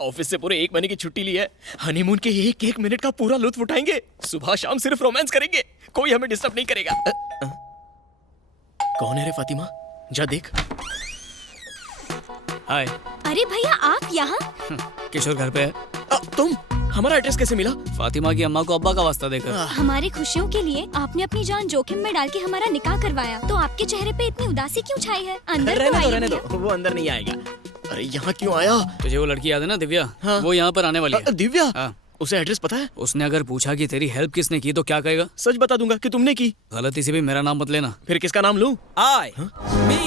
Office से पूरे 1 महीने की छुट्टी ली है। हनीमून के एक एक मिनट का पूरा लुत्फ उठाएंगे। सुबह शाम सिर्फ रोमांस करेंगे, कोई हमें डिस्टर्ब नहीं करेगा। कौन है रे फातिमा? जा देख। हाय। अरे भैया आप यहाँ? किशोर घर पे है। तुम हमारा एड्रेस कैसे मिला? फातिमा की अम्मा को अब्बा का वास्ता देकर। हमारी खुशियों के लिए आपने अपनी जान जोखिम में डाल के हमारा निकाह करवाया, तो आपके चेहरे पे इतनी उदासी क्यों छाई है? अंदर तो आइए रहने दो, भैया। वो अंदर नहीं आएगा। अरे यहाँ क्यों आया? तुझे वो लड़की याद है ना, दिव्या? हाँ। वो यहाँ पर आने वाली है। दिव्या? हाँ। उसे एड्रेस पता है? उसने अगर पूछा कि तेरी हेल्प किसने की तो क्या कहेगा? सच बता दूंगा कि तुमने की। गलती से भी मेरा नाम मत लेना। फिर किसका नाम लूं? I, me,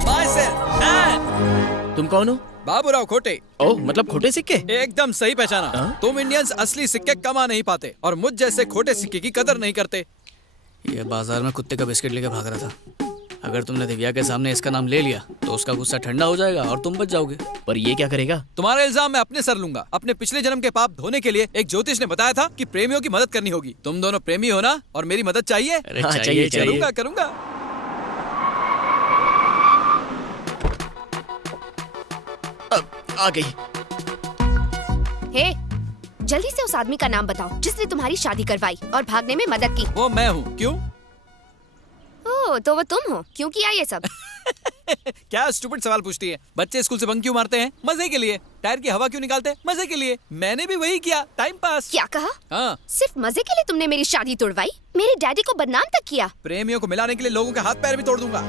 myself, and तुम कौन हो? बाबूराव खोटे। ओह, मतलब खोटे सिक्के? एकदम सही पहचाना। हाँ? तुम इंडियंस असली सिक्के कमा नहीं पाते और मुझ जैसे खोटे सिक्के की कदर नहीं करते। ये बाजार में कुत्ते का बिस्किट लेके भाग रहा था। अगर तुमने दिव्या के सामने इसका नाम ले लिया तो उसका गुस्सा ठंडा हो जाएगा और तुम बच जाओगे। पर ये क्या करेगा? तुम्हारा इल्जाम मैं अपने सर लूंगा। अपने पिछले जन्म के पाप धोने के लिए एक ज्योतिष ने बताया था कि प्रेमियों की मदद करनी होगी। तुम दोनों प्रेमी हो ना, और मेरी मदद चाहिए? अरे हाँ, चाहिए चाहिए। करूंगा करूंगा। आ गई। हे, जल्दी से उस आदमी का नाम बताओ जिसने तुम्हारी शादी करवाई और भागने में मदद की। वो मैं हूँ। क्यों? ओह, तो वो तुम हो। क्यों किया ये सब? क्या स्टूपिड सवाल पूछती है? बच्चे स्कूल से बंक क्यों मारते हैं? मजे के लिए। टायर की हवा क्यों निकालते हैं? मजे के लिए। मैंने भी वही किया, टाइम पास। क्या कहा? हाँ। सिर्फ मजे के लिए तुमने मेरी शादी तोड़वाई? मेरे डैडी को बदनाम तक किया? प्रेमियों को मिलाने के लिए लोगों के हाथ पैर भी तोड़ दूंगा।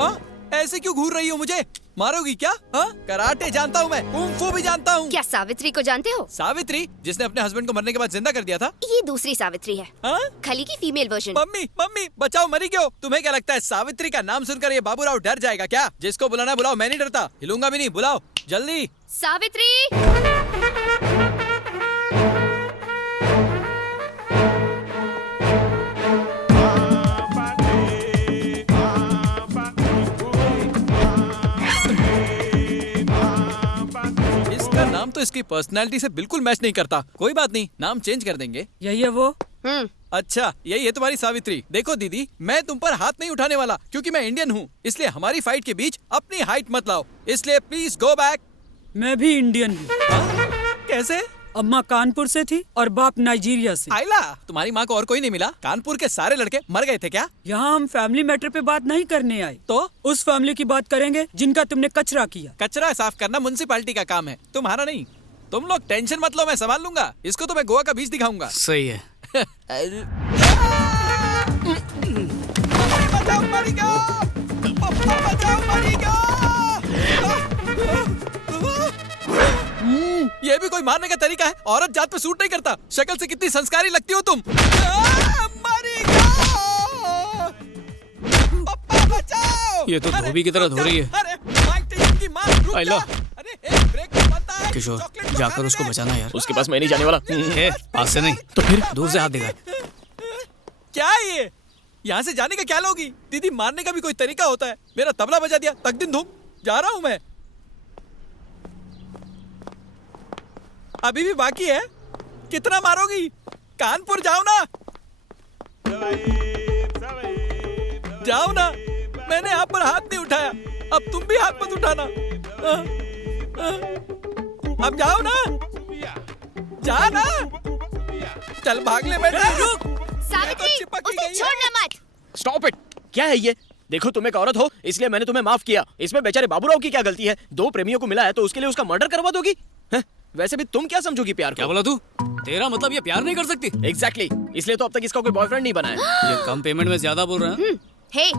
हाँ? ऐसे क्यों घूर रही हो? मुझे मारोगी क्या? हाँ? कराटे जानता हूँ मैं, कुंग फू भी जानता हूँ। क्या सावित्री को जानते हो? सावित्री, जिसने अपने हस्बैंड को मरने के बाद जिंदा कर दिया था? ये दूसरी सावित्री है। हाँ? खली की फीमेल वर्जन। मम्मी मम्मी बचाओ, मरी क्यों? तुम्हें क्या लगता है सावित्री का नाम सुनकर ये बाबूराव डर जाएगा क्या? जिसको बुलाना बुलाओ, मैं नहीं डरता। हिलूंगा भी नहीं। बुलाओ जल्दी। सावित्री! इसका नाम तो इसकी पर्सनैलिटी से बिल्कुल मैच नहीं करता। कोई बात नहीं, नाम चेंज कर देंगे। यही है वो। अच्छा, यही है तुम्हारी सावित्री। देखो दीदी, मैं तुम पर हाथ नहीं उठाने वाला क्योंकि मैं इंडियन हूँ। इसलिए हमारी फाइट के बीच अपनी हाइट मत लाओ। इसलिए प्लीज गो बैक। मैं भी इंडियन हूँ। कैसे? अम्मा कानपुर से थी और बाप नाइजीरिया से। आइला, तुम्हारी माँ को और कोई नहीं मिला? कानपुर के सारे लड़के मर गए थे क्या? यहाँ हम फैमिली मैटर पे बात नहीं करने आए, तो उस फैमिली की बात करेंगे जिनका तुमने कचरा किया। कचरा साफ करना म्युनिसिपैलिटी का काम है, तुम्हारा नहीं। तुम लोग टेंशन मत लो, मैं संभाल लूंगा। इसको तो मैं गोवा का बीच दिखाऊंगा। सही है। बचाओ, मरेगा! पप्पा बचाओ, मरेगा! ये भी कोई मारने का तरीका है? औरत जात पे सूट नहीं करता। शक्ल से कितनी संस्कारी लगती हो तुम। मरेगा! पप्पा बचाओ! ये तो धोबी की तरह धो रही है। अरे माइक टाइसन की माँ, रुक आइला। जा! अरे एक ब्रेक तो बनता है। किशोर, चॉकलेट तो जाकर खाने उसको दे। बचाना यार। उसके पास मैं नहीं जाने वाला। ए, पास से नहीं तो फिर? दूर से हाथ दिखा। क्या है ये? यहाँ से जाने का क्या लोगी? दीदी, मारने का भी कोई तरीका होता है। मेरा तबला बजा दिया, तक दिन धूम। जा रहा हूँ मैं। अभी भी बाकी है। कितना मारोगी? कानपुर जाओ ना। जाओ ना। मैंने आप पर हाथ नहीं उठाया, अब तुम भी हाथ मत उठाना। अब जाओ ना। जा ना। चल भाग ले बेटा। रुक। सावित्री, चिपक ही उसे गई है। छोड़ना मत। Stop it! क्या है ये? देखो, तुम एक औरत हो इसलिए मैंने तुम्हें माफ किया। इसमें बेचारे बाबूराव की क्या गलती है? 2 प्रेमियों को मिला है तो उसके लिए उसका मर्डर करवा दोगी? हैं? वैसे भी तुम क्या समझोगी प्यार क्या को? बोला तू? तेरा मतलब ये प्यार नहीं कर सकती? एग्जैक्टली, इसलिए तो अब तक इसका कोई बॉयफ्रेंड नहीं बना है। ये कम पेमेंट में ज्यादा बोल रहे हैं। हे,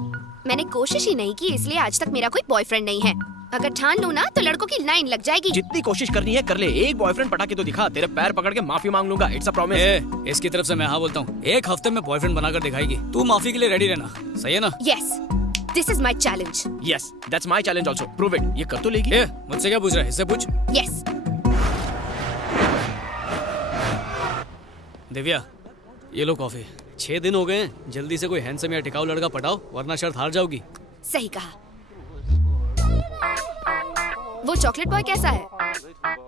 मैंने कोशिश ही नहीं की, इसलिए आज तक मेरा कोई बॉयफ्रेंड नहीं है। अगर ठान लूं ना तो लड़कों की लाइन लग जाएगी। जितनी कोशिश करनी है कर ले। एक बॉयफ्रेंड पटा के तो दिखा। तेरे पैर पकड़ के माफी मांग लूंगा। It's a promise. इसकी तरफ से मैं हाँ बोलता हूँ। 1 हफ्ते में बॉयफ्रेंड बनाकर दिखाएगी। तू माफी के लिए रेडी रहना, सही है ना? Yes, this is my challenge. Yes, that's my challenge also. Prove it. ये कर तो लेगी। मुझसे क्या पूछ रहा है? इससे पूछ। यस। दिव्या, ये लो कॉफी। 6 दिन हो गए हैं, जल्दी से कोई हैंडसम या टिकाऊ लड़का पटाओ वरना शर्त हार जाओगी। सही कहा। वो चॉकलेट बॉय कैसा है?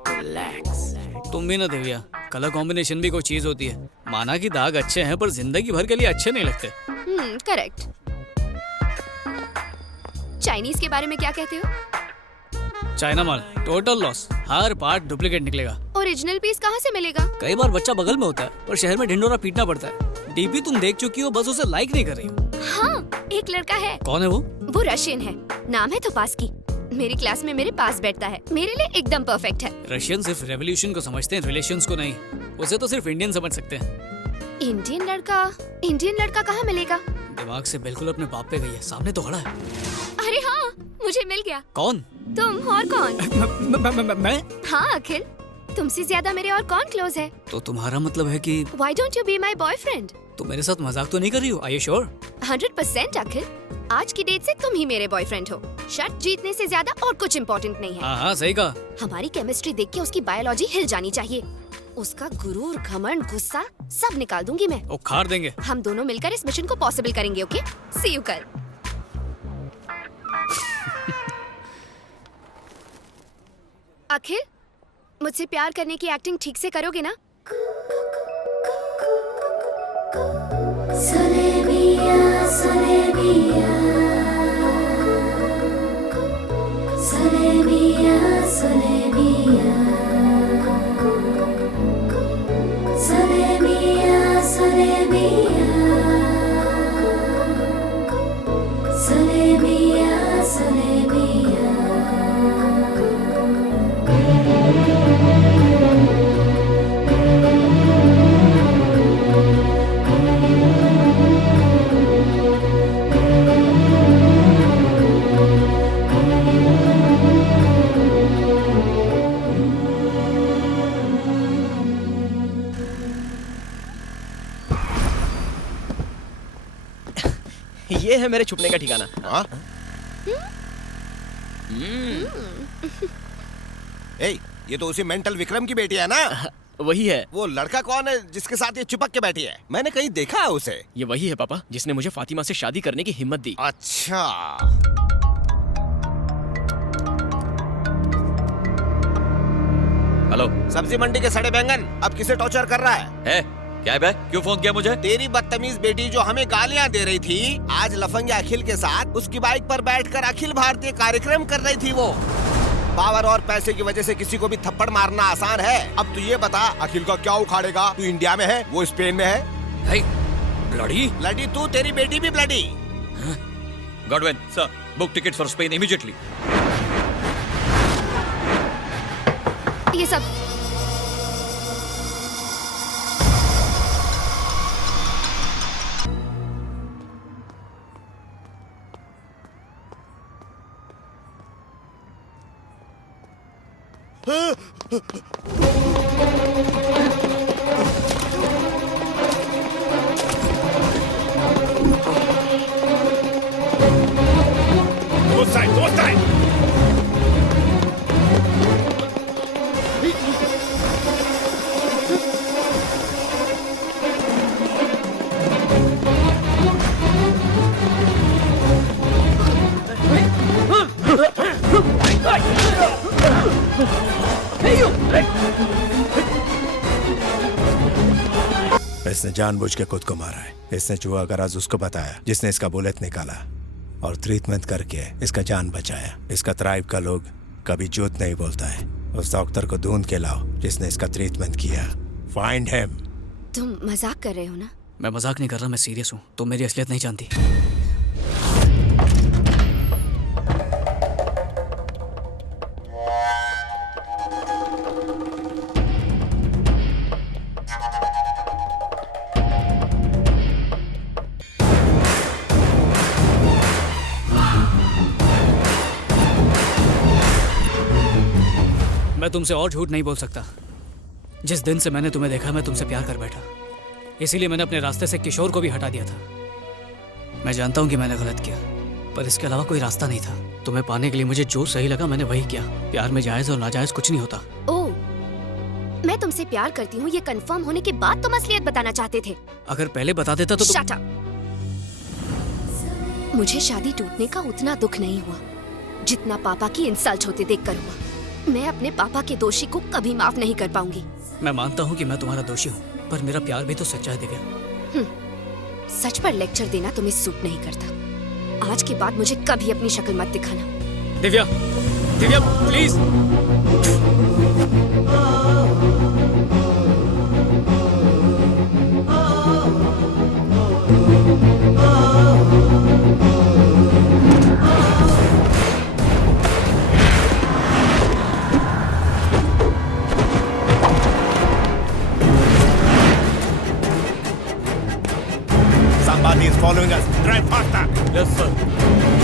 रिलैक्स। तुम भी ना दिव्या, कलर कॉम्बिनेशन भी कोई चीज होती है। माना कि दाग अच्छे हैं पर जिंदगी भर के लिए अच्छे नहीं लगते। करेक्ट। चाइनीज के बारे में क्या कहते हो? चाइना माल, टोटल लॉस। हर पार्ट डुप्लीकेट निकलेगा। ओरिजिनल पीस कहाँ से मिलेगा? कई बार बच्चा बगल में होता है पर शहर में ढिंडोरा पीटना पड़ता है। डीपी तुम देख चुकी हो, बस उसे लाइक नहीं कर रही हो। हाँ, एक लड़का है। कौन है वो? वो रशियन है, नाम है तोपास्की। मेरी क्लास में मेरे पास बैठता है, मेरे लिए एकदम परफेक्ट है। रशियन सिर्फ रेवोल्यूशन को समझते हैं, रिलेशंस को नहीं। उसे तो सिर्फ इंडियन समझ सकते हैं। इंडियन लड़का कहाँ मिलेगा? दिमाग से बिल्कुल अपने बाप पे गई है, सामने तो खड़ा है। अरे हाँ, मुझे मिल गया। कौन? तुम और कौन? मैं? हाँ अखिल, तुमसे ज्यादा मेरे और कौन क्लोज है? तो तुम्हारा मतलब है कि Why don't you be my boyfriend? तुम मेरे साथ मजाक तो नहीं कर रही हो? Are you sure? 100% अखिल, आज की डेट से तुम ही मेरे बॉयफ्रेंड हो। शर्त जीतने से ज्यादा और कुछ इम्पोर्टेंट नहीं है। हाँ सही कहा। हमारी केमिस्ट्री देख के उसकी बायोलॉजी हिल जानी चाहिए। उसका गुरूर, घमंड, गुस्सा सब निकाल दूंगी मैं। उखाड़ देंगे। हम दोनों मिलकर इस मिशन को पॉसिबल करेंगे। ओके, सी यू कल। अखिल, मुझसे प्यार करने की एक्टिंग ठीक से करोगे ना? ये है मेरे छुपने का ठिकाना। हाँ? ए, ये तो उसी मेंटल विक्रम की बेटी है ना? वही है। वो लड़का कौन है जिसके साथ ये चिपक के बैठी है? मैंने कहीं देखा है उसे। ये वही है पापा, जिसने मुझे फातिमा से शादी करने की हिम्मत दी। अच्छा। हेलो। सब्जी मंडी के सड़े बैंगन अब किसे टॉर्चर कर रहा है? क्या है बे? क्यों फोन किया मुझे? तेरी बदतमीज बेटी जो हमें गालियां दे रही थी, आज लफंगे अखिल के साथ उसकी बाइक पर बैठकर अखिल भारतीय कार्यक्रम कर रही थी। वो पावर और पैसे की वजह से किसी को भी थप्पड़ मारना आसान है। अब तू ये बता, अखिल का क्या उखाड़ेगा? तू इंडिया में है, वो स्पेन में है। ब्लडी? ब्लडी तू, तेरी बेटी भी bloody. Godwin sir, book ticket for Spain immediately. ये सब इसने जानबूझ के खुद को मारा है। इसने जुआ का राज उसको बताया जिसने इसका बुलेट निकाला और ट्रीटमेंट करके इसका जान बचाया। इसका ट्राइब का लोग कभी झूठ नहीं बोलता है। उस डॉक्टर को ढूंढ के लाओ जिसने इसका ट्रीटमेंट किया। Find him. तुम मजाक कर रहे हो ना? मैं मजाक नहीं कर रहा, मैं सीरियस हूँ। तुम मेरी असलियत नहीं जानती। मैं तुमसे और झूठ नहीं बोल सकता। जिस दिन से मैंने तुम्हें देखा मैं तुमसे प्यार कर बैठा, इसीलिए मैंने अपने रास्ते से किशोर को भी हटा दिया था। मैं जानता हूँ कि मैंने गलत किया, पर इसके अलावा कोई रास्ता नहीं था। तुम्हें पाने के लिए मुझे जो सही लगा मैंने वही किया। प्यार में जायज और नाजायज कुछ नहीं होता। ओह, मैं तुमसे प्यार करती हूँ ये कंफर्म होने के बाद तुम असलियत बताना चाहते थे। अगर पहले बता देता तो Shut up! मुझे शादी टूटने का उतना दुख नहीं हुआ जितना पापा की इंसल्ट होते देखकर हुआ। मैं अपने पापा के दोषी को कभी माफ नहीं कर पाऊंगी। मैं मानता हूँ कि मैं तुम्हारा दोषी हूँ, पर मेरा प्यार भी तो सच्चा है दिव्या। सच पर लेक्चर देना तुम्हें सूट नहीं करता। आज के बाद मुझे कभी अपनी शक्ल मत दिखाना। Divya Divya please Somebody is following us. Drive faster. Yes, sir.